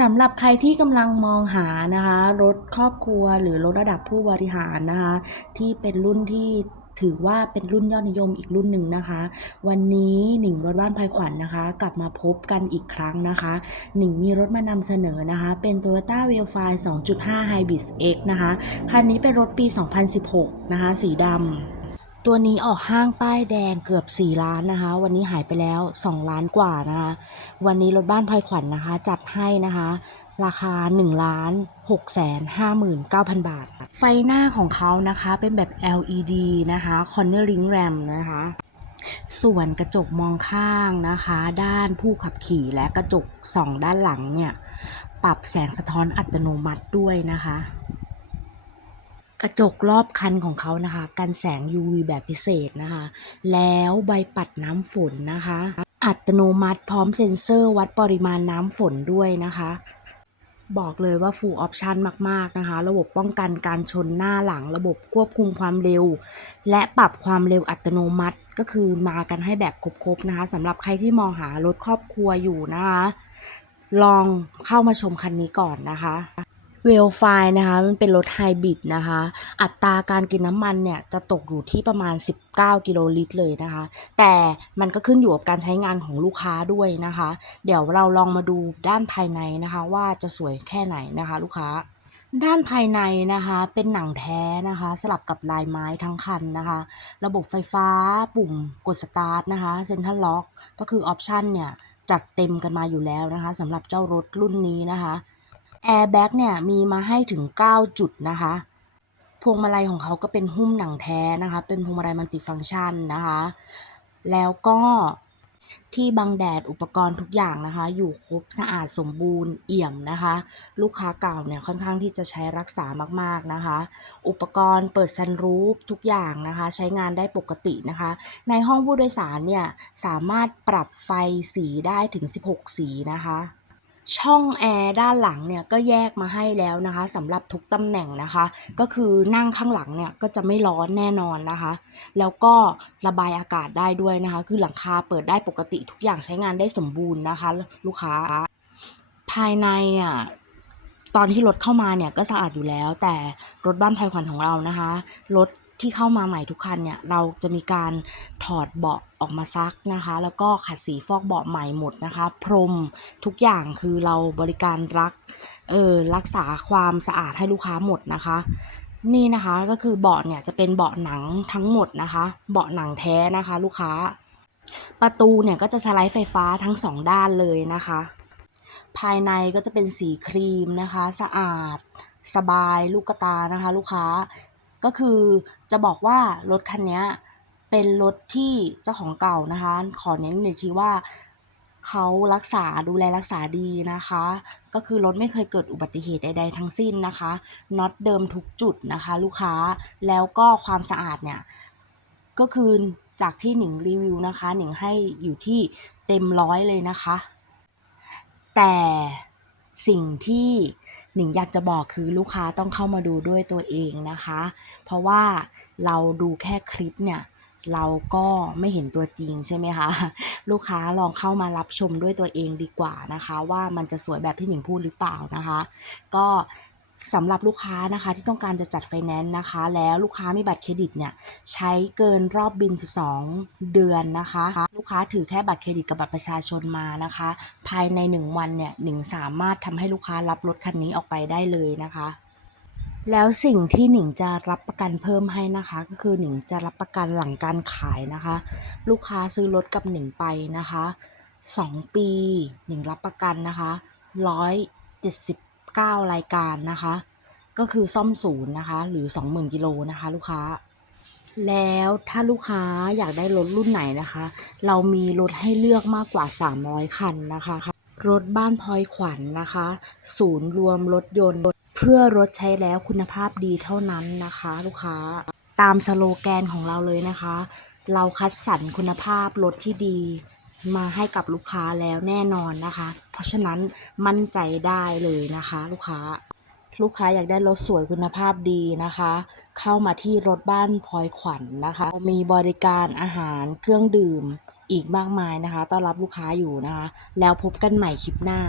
สำหรับใครที่กำลังมองหานะคะรถครอบครัวหรือรถระดับผู้บริหารนะคะที่เป็นรุ่นที่ถือว่าเป็นรุ่นยอดนิยมอีกรุ่นหนึ่งนะคะ วันนี้หนิงรถบ้านภายขวัญนะคะ กลับมาพบกันอีกครั้งนะคะหนิงมีรถมานำเสนอนะคะ เป็น Toyota w e l f i 2.5 Hybrid X นะคะ คันนี้เป็นรถปี 2016 นะคะ สีดำ ตัวนี้ออกห้างป้ายแดงเกือบ 4 ล้านนะคะ วันนี้หายไปแล้ว 2 ล้านกว่านะคะ วันนี้รถบ้านพลอยขวัญนะคะ จัดให้นะคะ ราคา1ล้าน6แสน59,000 บาท ไฟหน้าของเขานะคะเป็นแบบ LED นะคะ Cornering Ram นะคะ ส่วนกระจกมองข้างนะคะ ด้านผู้ขับขี่และกระจกส่องด้านหลังเนี่ย ปรับแสงสะท้อนอัตโนมัติด้วยนะคะ กระจกรอบคันของเขานะคะกันแสง UV แบบพิเศษนะคะ แล้วใบปัดน้ำฝนนะคะ อัตโนมัติพร้อมเซ็นเซอร์วัดปริมาณน้ำฝนด้วยนะคะ บอกเลยว่า full option มาก ๆ นะคะ ระบบป้องกันการชนหน้าหลัง ระบบควบคุมความเร็ว และปรับความเร็วอัตโนมัติ ก็คือมากันให้แบบครบ ๆ นะคะสำหรับใครที่มองหารถครอบครัวอยู่นะคะ ลองเข้ามาชมคันนี้ก่อนนะคะ เวลไฟนะคะมันเป็นรถไฮบริดนะคะ อัตราการกินน้ำมันเนี่ยจะตกอยู่ที่ประมาณ 19 กิโลลิตรเลยนะคะ แต่มันก็ขึ้นอยู่กับการใช้งานของลูกค้าด้วยนะคะ เดี๋ยวเราลองมาดูด้านภายในนะคะ ว่าจะสวยแค่ไหนนะคะ ลูกค้าด้านภายในนะคะเป็นหนังแท้นะคะ สลับกับลายไม้ทั้งคันนะคะ ระบบไฟฟ้าปุ่มกดสตาร์ทนะคะเซ็นทรัลล็อกก็คือออปชันเนี่ยจัดเต็มกันมาอยู่แล้วนะคะสำหรับเจ้ารถรุ่นนี้นะคะ แอร์แบ็กเนี่ยมีมาให้ถึง 9 จุดนะคะพวงมาลัยของเขาก็เป็นหุ้มหนังแท้นะคะ เป็นพวงมาลัยมัลติฟังก์ชันนะคะ แล้วก็ที่บังแดดอุปกรณ์ทุกอย่างนะคะ อยู่ครบสะอาดสมบูรณ์เอี่ยมนะคะ ลูกค้าเก่าเนี่ยค่อนข้างที่จะใช้รักษามากๆนะคะ อุปกรณ์เปิดซันรูฟทุกอย่างนะคะ ใช้งานได้ปกตินะคะ ในห้องผู้โดยสารเนี่ยสามารถปรับไฟสีได้ถึง 16 สีนะคะ ช่องแอร์ด้านหลังเนี่ยก็แยกมาให้แล้วนะคะสำหรับทุกตำแหน่งนะคะ ก็คือนั่งข้างหลังเนี่ยก็จะไม่ร้อนแน่นอนนะคะ แล้วก็ระบายอากาศได้ด้วยนะคะ คือหลังคาเปิดได้ปกติทุกอย่างใช้งานได้สมบูรณ์นะคะ ลูกค้า ภายในอะตอนที่รถเข้ามาเนี่ยก็สะอาดอยู่แล้ว แต่รถบ้านไทยขวัญของเรานะคะรถ ที่เข้ามาใหม่ทุกคันเนี่ยเราจะมีการถอดเบาะออกมาซักนะคะ แล้วก็ขัดสีฟอกเบาะใหม่หมดนะคะ พรมทุกอย่างคือเราบริการรักเออรักษาความสะอาดให้ลูกค้าหมดนะคะ นี่นะคะก็คือเบาะเนี่ยจะเป็นเบาะหนังทั้งหมดนะคะ เบาะหนังแท้นะคะ ลูกค้า ประตูเนี่ยก็จะสไลด์ไฟฟ้าทั้งสองด้านเลยนะคะ ภายในก็จะเป็นสีครีมนะคะ สะอาดสบายลูกกตานะคะ ลูกค้า ก็คือจะบอกว่ารถคันนี้เป็นรถที่เจ้าของเก่านะคะ ขอเน้นอีกทีว่าเขารักษาดูแลรักษาดีนะคะ ก็คือรถไม่เคยเกิดอุบัติเหตุใดๆทั้งสิ้นนะคะน็อตเดิมทุกจุดนะคะ ลูกค้าแล้วก็ความสะอาดเนี่ย ก็คือจากที่หนิงรีวิวนะคะหนิงให้อยู่ที่เต็มร้อยเลยนะคะ แต่สิ่งที่ หนิงอยากจะบอกคือลูกค้าต้องเข้ามาดูด้วยตัวเองนะคะ เพราะว่าเราดูแค่คลิปเนี่ยเราก็ไม่เห็นตัวจริงใช่ไหมคะ ลูกค้าลองเข้ามารับชมด้วยตัวเองดีกว่านะคะ ว่ามันจะสวยแบบที่หนิงพูดหรือเปล่านะคะ ก็ สำหรับลูกค้านะคะที่ต้องการจะจัดไฟแนนซ์นะคะ แล้วลูกค้ามีบัตรเครดิตเนี่ยใช้เกินรอบบิน 12 เดือนนะคะ ลูกค้าถือแค่บัตรเครดิตกับบัตรประชาชนมานะคะ ภายใน 1 วันเนี่ยหนิงสามารถทำให้ลูกค้ารับรถคันนี้ออกไปได้เลยนะคะแล้วสิ่งที่หนิงจะรับประกันเพิ่มให้นะคะ ก็คือหนิงจะรับประกันหลังการขายนะคะ ลูกค้าซื้อรถกับหนิงไปนะคะ 2 ปีหนิงรับประกันนะคะ 9 รายการนะคะ ก็คือซ่อมศูนย์นะคะ หรือ 20,000กิโลนะคะ ลูกค้า แล้วถ้าลูกค้าอยากได้รถรุ่นไหนนะคะ เรามีรถให้เลือกมากกว่า 300 คันนะคะรถบ้านพลอยขวัญนะคะ ศูนย์รวมรถยนต์ เพื่อรถใช้แล้วคุณภาพดีเท่านั้นนะคะ ลูกค้าตามสโลแกนของเราเลยนะคะ เราคัดสรรคุณภาพรถที่ดี มาให้กับลูกค้าแล้วแน่นอนนะคะ เพราะฉะนั้นมั่นใจได้เลยนะคะ ลูกค้า ลูกค้าอยากได้รถสวยคุณภาพดีนะคะ เข้ามาที่รถบ้านพลอยขวัญนะคะ มีบริการอาหารเครื่องดื่มอีกมากมายนะคะ ต้อนรับลูกค้าอยู่นะคะ แล้วพบกันใหม่คลิปหน้า